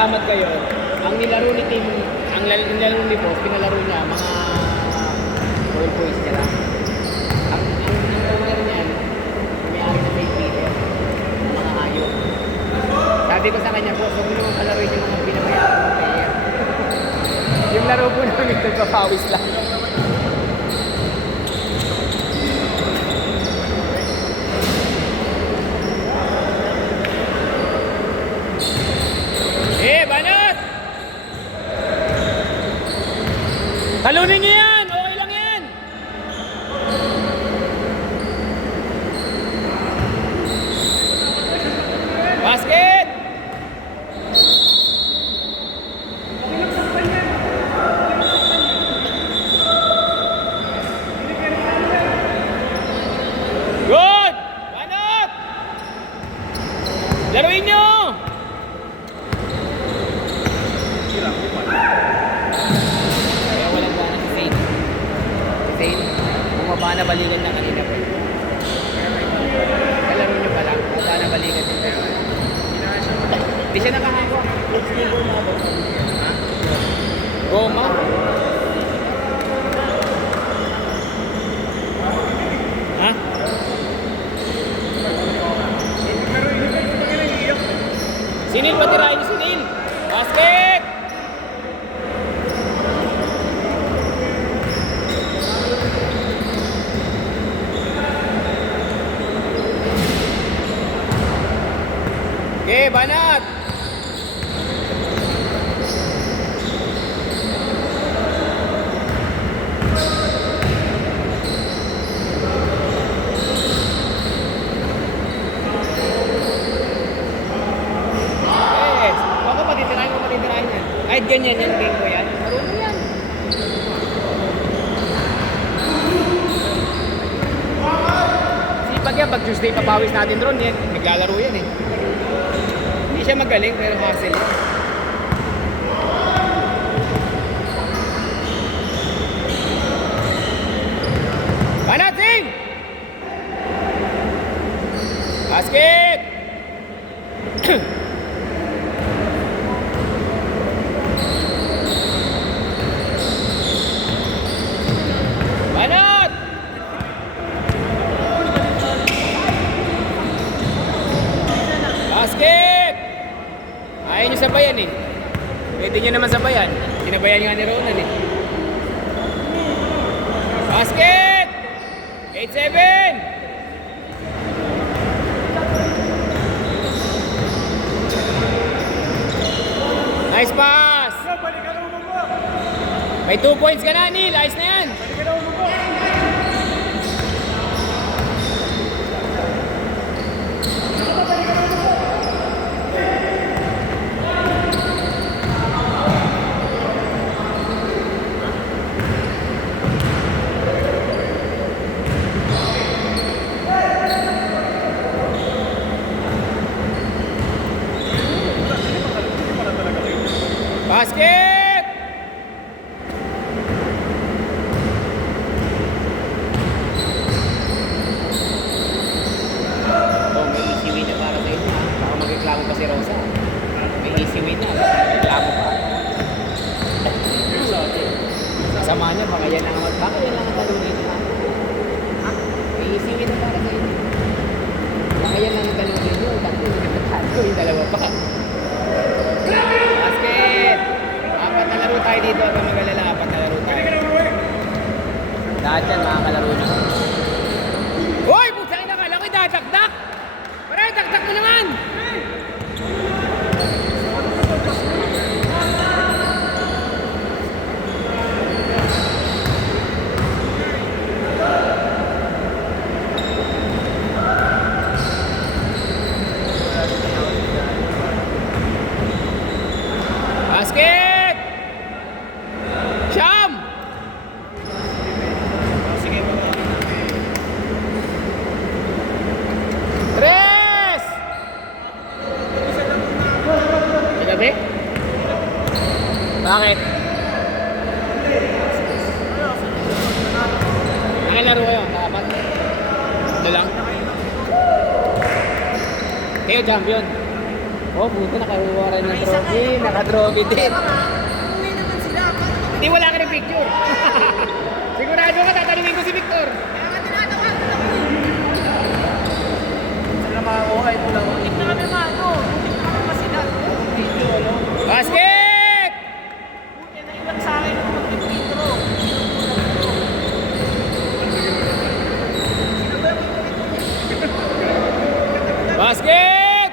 salamat kayo. Ang nilaro ni team, ang nilaro ni boss, pinalaro niya mga Royal Boys niya lang. Ang owner niyan, may-ari na St. Peter, mga hayop. Sabi ko sa kanya, boss, huwag mo naman palaroin yung mga pinamayaan ng player. Yung laro po namin, nagpapawis lang. Banat! Talunin niyo yan! Okay lang yan! Basket! Good! Banat! Laruin niyo! Bumaba na balikan na kanina po. Kalaro nyo pa lang, bumaba na balikan din. Hindi siya nakahangwa. Ha? Goma? Ha? Sinil, patirahin nyo sinil! Basket! Okay, banat! Yes! Baka patitirahin yan. Kahit ganyan yan, game ko yan. Marunong yan. Sipag yan, pag Tuesday papawis natin ron yan. Naglalaro yan eh. Hindi siya magaling pero hustle. Banat, sing! Basket! Banat! Basket! Ayaw nyo sabayan eh. Pwede nyo naman sabayan. Sinabayan nga ni Ronan eh. Basket! 8-7! Nice pass! May 2 points ka na, Neil. Ayos na yan. Basket! Oh, may easy win na para sa inyo ha. Baka magreklamo pa si Rosa. May easy win na. Magreklamo pa. Kasama niya, baka yan lang ang talunin ha. Ha? May easy win na para sa inyo. Baka yan lang ang talunin nyo. Tatlo, yung dalawa pa. Basket! Apat na laro tayo dito at mag-alala. Apat na laro tayo. Lahat yan makakalaro nyo. Hoy! Putsa'kin na ka lang. Dakdak! Pare, dakdak mo naman! Basket! Sham! Tres! Gabi? Bakit? Nakilaro kayo? Dapat? Ito lang? Kayo champion? Oh, buto nakakuha rin ng trophy. Naka-trophy din. Uwi naman sila. Hindi, wala ka ng picture. Sigurado ka, tatanungin ko si Victor. Kaya nga tinatawag ko lang. Sila mga OI po lang. Butik na kami mano. Butik na kami sila. Video, ano? Basket! Buti na iwan sa akin ng mag-intro. Basket!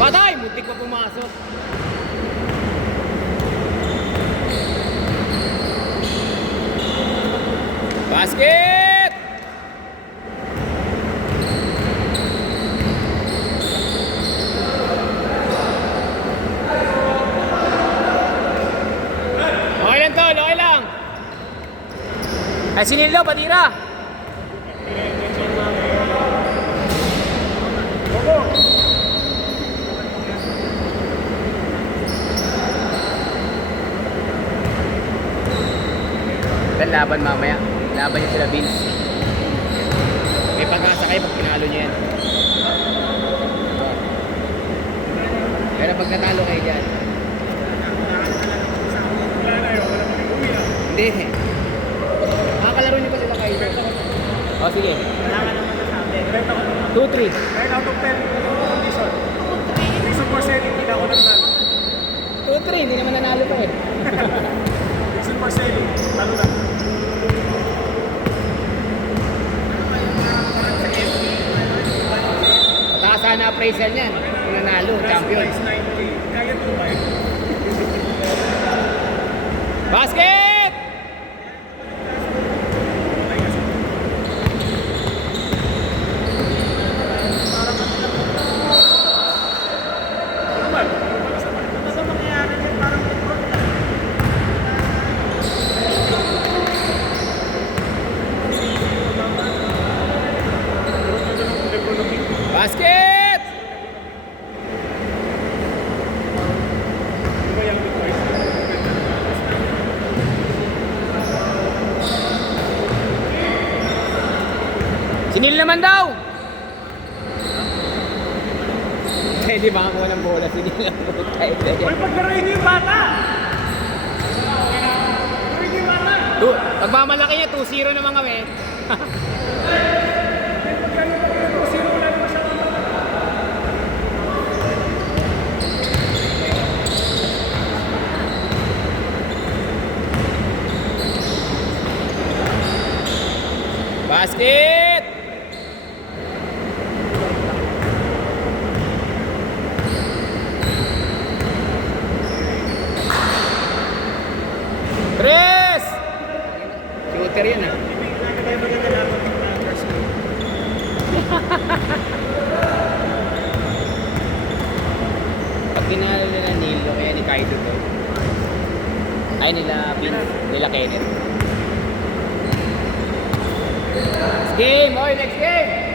Patay! Muntik pa pumasok. Basket! Okay lang tol, okay lang. Ay, sinilo, patira. Then laban mamaya. Laban niya sila Vince. May pag-asa kayo pag pinalo niya yan. Pero pag natalo kayo dyan. Hindi. Makakalaro niyo pa sila kayo. O sige. Wala ka naman na sabi. 2-3. Right out of 10, condition. Reason for selling, hindi na ako nanalo. 2-3, hindi naman nanalo pa eh. Reason for selling, talo na. Mataas sana appraisal niyan. Kung nanalo, champion. Price 9K. Kaya 2.5. Basket! Ano ba mangyayari dyan? Parang report lang. Basket! Di ba yung big price? Sinil naman daw! Hindi makakuha ng bola, sinil lang po tayo. Uy, pagkaroon niyo yung bata! Pagkaroon niyo yung bata! Pagmamalaki niya, 2-0 naman kami. Sino wala naman siya ng bata? Basket! Tres! Shooter yan ah. Pag pinalo nila Neil, o kaya ni Kaido to. Ay, nila Vince, nila Kenneth. Next game! Okay, next game!